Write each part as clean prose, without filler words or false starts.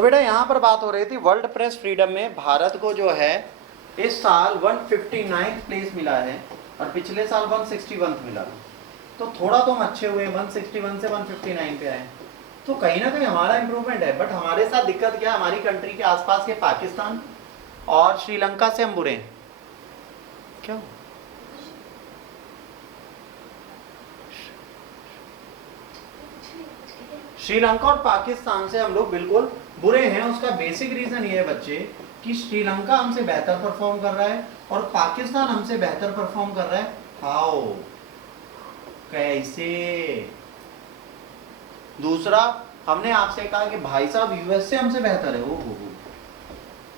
तो बेटा यहाँ पर बात हो रही थी वर्ल्ड प्रेस फ्रीडम में भारत को जो है इस साल 159 प्लेस मिला है और पिछले साल 161 मिला। तो थोड़ा तो हम अच्छे हुए, 161 से 159 पे आए, तो कहीं ना कहीं हमारा इंप्रूवमेंट है। बट हमारे साथ दिक्कत क्या, हमारी कंट्री के आसपास के पाकिस्तान और श्रीलंका से हम बुरे हैं। क्यों? श्रीलंका और पाकिस्तान से हम लोग बिल्कुल बुरे हैं। उसका बेसिक रीजन ये है बच्चे कि श्रीलंका हमसे बेहतर परफॉर्म कर रहा है और पाकिस्तान हमसे बेहतर परफॉर्म कर रहा है। हाउ, कैसे? दूसरा, हमने आपसे कहा कि भाई साहब यूएस से हमसे बेहतर है। वो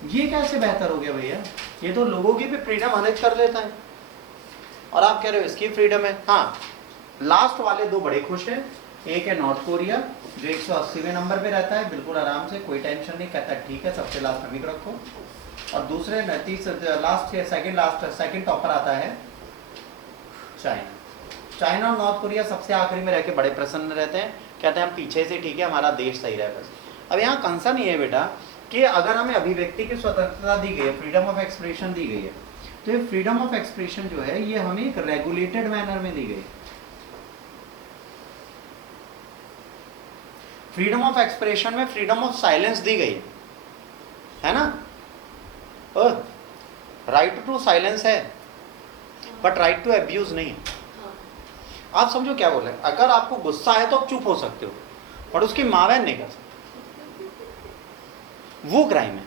ये कैसे बेहतर हो गया भैया? ये तो लोगों की भी फ्रीडम मैनेज कर लेता है और आप कह रहे हो इसकी फ्रीडम है। हाँ, लास्ट वाले दो बड़े खुश हैं। एक है नॉर्थ कोरिया जो 180वें नंबर पे रहता है, बिल्कुल आराम से, कोई टेंशन नहीं, कहता ठीक है सबसे लास्ट अभी रखो। और दूसरे सेकंड टॉपर आता है चाइना। चाइना और नॉर्थ कोरिया सबसे आखिरी में रह के बड़े प्रसन्न रहते हैं, कहते हैं हम पीछे से ठीक है, हमारा देश सही रहे बस। अब यहाँ कंसर्न ये है बेटा कि अगर हमें अभिव्यक्ति की स्वतंत्रता दी गई है, फ्रीडम ऑफ एक्सप्रेशन दी गई है, तो ये फ्रीडम ऑफ एक्सप्रेशन जो है ये हमें एक रेगुलेटेड मैनर में दी गई। फ्रीडम ऑफ एक्सप्रेशन में फ्रीडम ऑफ साइलेंस दी गई है ना। राइट टू साइलेंस है बट राइट टू अब्यूज नहीं है। आप समझो क्या बोल रहे हैं, अगर आपको गुस्सा है तो आप चुप हो सकते हो और उसकी मावैन नहीं कर सकते, वो क्राइम है।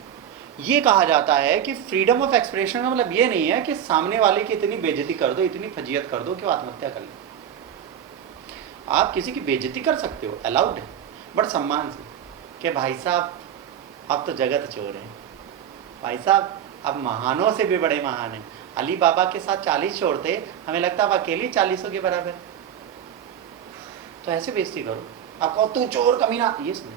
ये कहा जाता है कि फ्रीडम ऑफ एक्सप्रेशन का मतलब ये नहीं है कि सामने वाले की इतनी बेइज्जती कर दो, इतनी फजीयत कर दो कि वो आत्महत्या कर ले। आप किसी की बेइज्जती कर सकते हो, अलाउड है, बट सम्मान से, कि भाई साहब आप तो जगत चोर हैं, भाई साहब आप महानों से भी बड़े महान हैं। अली बाबा के साथ 40 चोर थे, हमें लगता है आप अकेले 40 के बराबर, तो ऐसे बेइज्जती करो, आप कहो तू चोर कमीना, ये सुने,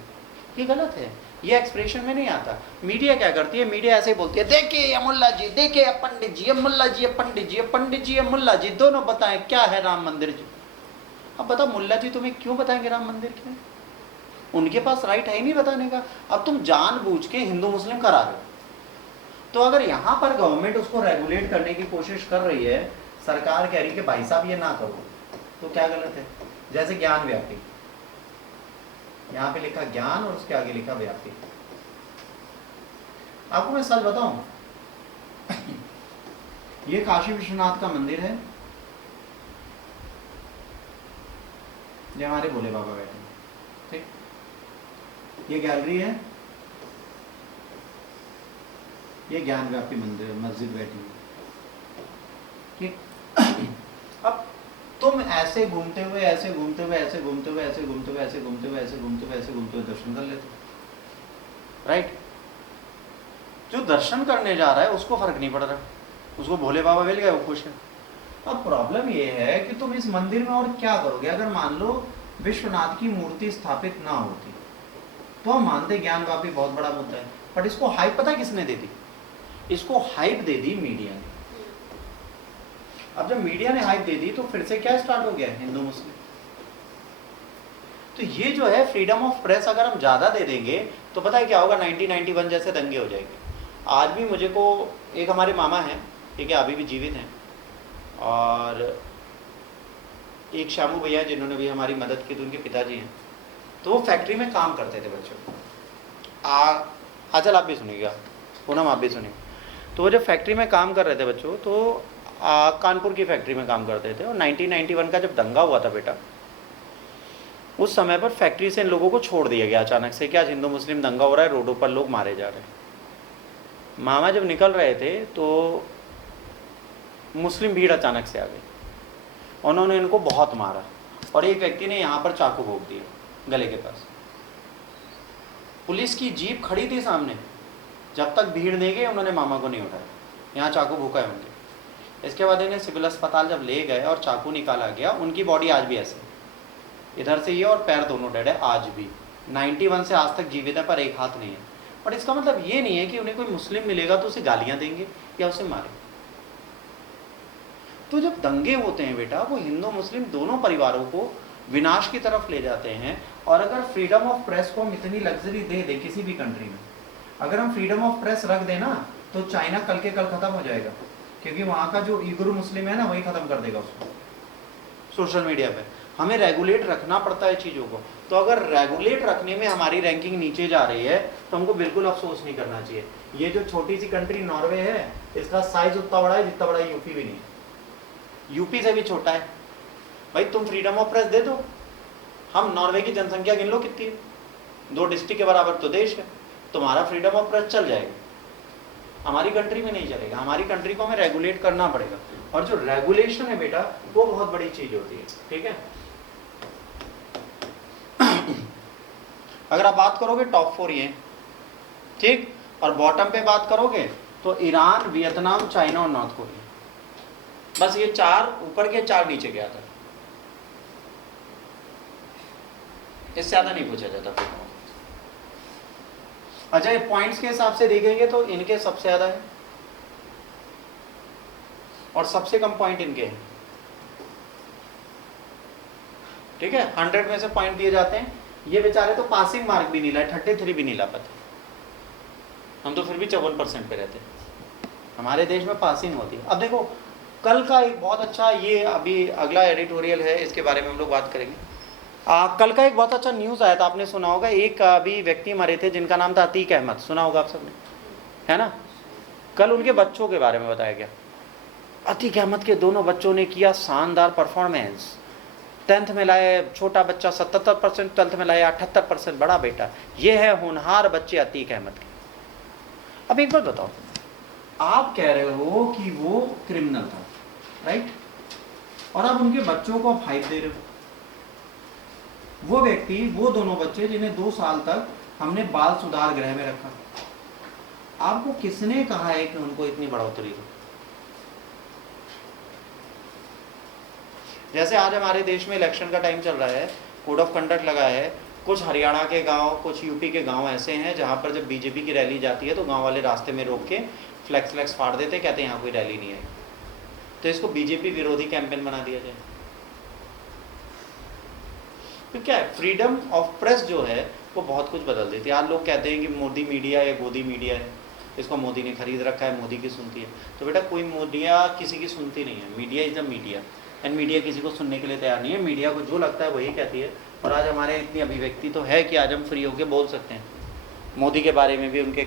ये गलत है, ये एक्सप्रेशन में नहीं आता। मीडिया क्या करती है, मीडिया ऐसे ही बोलती है, देखिए ये मुल्ला जी, देखिए ये पंडित जी, ये मुल्ला जी, ये पंडित जी, ये पंडित जी, ये मुल्ला जी, दोनों बताएं क्या है राम मंदिर जी। अब बताओ मुल्ला जी तुम्हें क्यों बताएंगे राम मंदिर क्या है? उनके पास राइट है ही नहीं बताने का। अब तुम जानबूझ के हिंदू मुस्लिम करा रहे हो। तो अगर यहाँ पर गवर्नमेंट उसको रेगुलेट करने की कोशिश कर रही है, सरकार कह रही है कि भाई साहब ये ना करो, तो क्या गलत है? जैसे ज्ञान व्यापी, यहाँ पे लिखा ज्ञान और उसके आगे लिखा व्यापी। आपको मैं सच बताऊं, ये काशी विश्वनाथ का मंदिर है, ये हमारे भोले बाबा बैठे, ठीक, ये गैलरी है, ये ज्ञान व्यापी मंदिर मस्जिद बैठी है, ठीक। अब तुम ऐसे घूमते हुए, ऐसे घूमते हुए, ऐसे घूमते हुए, ऐसे घूमते हुए, ऐसे घूमते हुए, ऐसे घूमते हुए, ऐसे घूमते हुए दर्शन कर लेते, राइट। जो दर्शन करने जा रहा है उसको फर्क नहीं पड़ रहा, उसको भोले बाबा मिल गए, वो खुश है। अब प्रॉब्लम ये है कि तुम इस मंदिर में और क्या करोगे? अगर मान लो विश्वनाथ की मूर्ति स्थापित ना होती तो हम मानते ज्ञान व्यापी बहुत बड़ा मुद्दा है, बट इसको हाइप पता किसने दे दी? इसको हाइप दे दी मीडिया ने। अब जब मीडिया ने हाइप दे दी तो फिर से क्या स्टार्ट हो गया, हिंदू मुस्लिम। तो ये जो है फ्रीडम ऑफ प्रेस अगर हम ज़्यादा दे देंगे तो पता है क्या होगा, 1991 जैसे दंगे हो जाएंगे। आज भी मुझे को एक हमारे मामा हैं, ठीक है, अभी भी जीवित हैं, और एक शामू भैया जिन्होंने भी हमारी मदद की, तो उनके पिताजी हैं, तो वो फैक्ट्री में काम करते थे बच्चों। चल आप भी सुनिएगा, पूनम आप भी सुनिए। तो वो जब फैक्ट्री में काम कर रहे थे बच्चों, तो कानपुर की फैक्ट्री में काम करते थे, और 1991 का जब दंगा हुआ था बेटा, उस समय पर फैक्ट्री से इन लोगों को छोड़ दिया गया अचानक से कि आज हिंदू मुस्लिम दंगा हो रहा है, रोडों पर लोग मारे जा रहे हैं। मामा जब निकल रहे थे तो मुस्लिम भीड़ अचानक से आ गई, उन्होंने इनको बहुत मारा, और एक व्यक्ति ने यहाँ पर चाकू भोंक दिया गले के पास। पुलिस की जीप खड़ी थी सामने, जब तक भीड़ नहीं गई उन्होंने मामा को नहीं उठाया, यहाँ चाकू भोंका है उनके। इसके बाद इन्हें सिविल अस्पताल जब ले गए और चाकू निकाला गया, उनकी बॉडी आज भी ऐसे, इधर से ये और पैर दोनों डेड है आज भी। 91 से आज तक जीवित है, पर एक हाथ नहीं है। पर इसका मतलब ये नहीं है कि उन्हें कोई मुस्लिम मिलेगा तो उसे गालियाँ देंगे या उसे मारेंगे। तो जब दंगे होते हैं बेटा, वो हिंदू मुस्लिम दोनों परिवारों को विनाश की तरफ ले जाते हैं। और अगर फ्रीडम ऑफ प्रेस को हम इतनी लग्जरी दे दे किसी भी कंट्री में, अगर हम फ्रीडम ऑफ प्रेस रख देना तो चाइना कल के कल खत्म हो जाएगा, क्योंकि वहाँ का जो उइगुर मुस्लिम है ना वही खत्म कर देगा उसको सोशल मीडिया पे। हमें रेगुलेट रखना पड़ता है चीज़ों को। तो अगर रेगुलेट रखने में हमारी रैंकिंग नीचे जा रही है तो हमको बिल्कुल अफसोस नहीं करना चाहिए। ये जो छोटी सी कंट्री नॉर्वे है, इसका साइज उतना बड़ा है जितना बड़ा यूपी भी नहीं है, यूपी से भी छोटा है। भाई तुम फ्रीडम ऑफ प्रेस दे दो, हम नॉर्वे की जनसंख्या गिन लो कितनी है, 2 डिस्ट्रिक्ट के बराबर तो देश है, तुम्हारा फ्रीडम ऑफ प्रेस चल जाएगा, हमारी कंट्री में नहीं चलेगा। हमारी कंट्री को हमें रेगुलेट करना पड़ेगा, और जो रेगुलेशन है बेटा वो बहुत बड़ी चीज होती है, ठीक है। अगर आप बात करोगे टॉप 4 ये, ठीक, और बॉटम पे बात करोगे तो ईरान, वियतनाम, चाइना और नॉर्थ कोरिया, बस ये 4 ऊपर के 4 नीचे के आता है, इससे ज्यादा नहीं पूछा जाता फिर। अच्छा, ये पॉइंट्स के हिसाब से देखेंगे तो इनके सबसे ज्यादा है और सबसे कम पॉइंट इनके हैं, ठीक है। 100 में से पॉइंट दिए जाते हैं, ये बेचारे तो पासिंग मार्क भी नहीं लाए, 33 भी नहीं ला पाते, हम तो फिर भी 54% पे रहते हैं। हमारे देश में पासिंग होती है। अब देखो कल का एक बहुत अच्छा, ये अभी अगला एडिटोरियल है, इसके बारे में हम लोग बात करेंगे। कल का एक बहुत अच्छा न्यूज़ आया था, आपने सुना होगा, एक अभी व्यक्ति मरे थे जिनका नाम था अतीक अहमद, सुना होगा आप सबने, है ना। कल उनके बच्चों के बारे में बताया गया। अतीक अहमद के दोनों बच्चों ने किया शानदार परफॉर्मेंस। 10th में लाए छोटा बच्चा 77%, 12th में लाए 78% बड़ा बेटा। ये है होनहार बच्चे अतीक अहमद के। अब एक बात बताओ, आप कह रहे हो कि वो क्रिमिनल था, राइट, और आप उनके बच्चों को हाइप दे रहे हो। वो व्यक्ति, वो दोनों बच्चे जिन्हें 2 साल तक हमने बाल सुधार गृह में रखा, आपको किसने कहा है कि उनको इतनी बढ़ोतरी दो। जैसे आज हमारे देश में इलेक्शन का टाइम चल रहा है, कोड ऑफ कंडक्ट लगा है, कुछ हरियाणा के गांव, कुछ यूपी के गांव ऐसे हैं जहां पर जब बीजेपी की रैली जाती है तो गांव वाले रास्ते में रोक के फ्लैक्स फाड़ देते, कहते हैं यहाँ कोई रैली नहीं आई। तो इसको बीजेपी विरोधी कैंपेन बना दिया जाए। तो क्या है, फ्रीडम ऑफ प्रेस जो है वो बहुत कुछ बदल देती है। आज लोग कहते हैं कि मोदी मीडिया या गोदी मीडिया है, इसको मोदी ने खरीद रखा है, मोदी की सुनती है। तो बेटा कोई मीडिया किसी की सुनती नहीं है, media is the media, and media किसी को सुनने के लिए तैयार नहीं है। मीडिया को जो लगता है वही कहती है। और आज हमारे इतनी अभिव्यक्ति तो है कि आज हम फ्री होकर बोल सकते हैं मोदी के बारे में भी, उनके